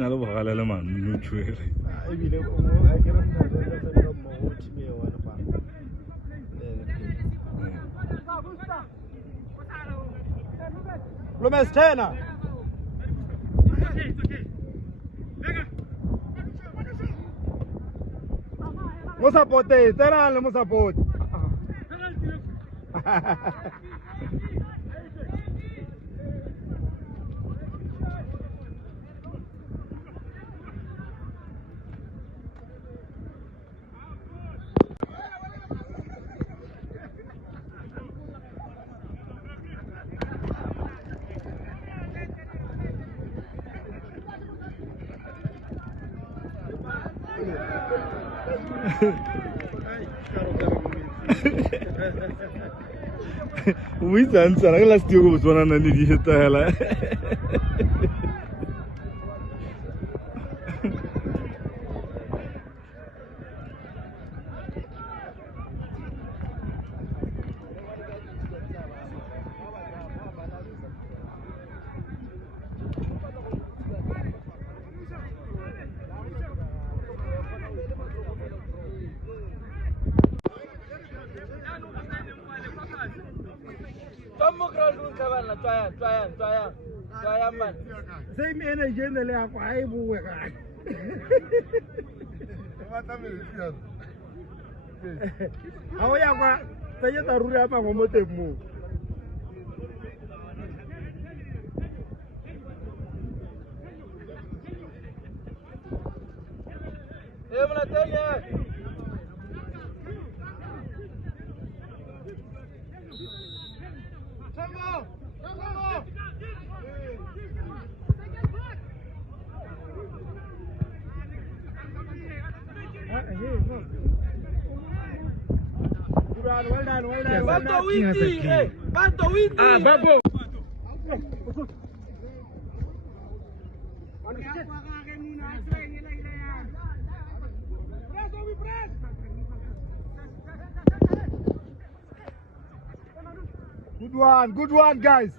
na le bogalela man no tshwere e bile o mo a ke re nna le ka mo go time ya wena ba Lumes tena mo sapote tena le mo sapote Ui sanza, non la stio come suonando di digitale. Same energy in the lap, I will work. How are you? Say it a rubber motive move. Well done, well done. Quanto windi? Quanto windi? Ah, bravo. Good one, guys.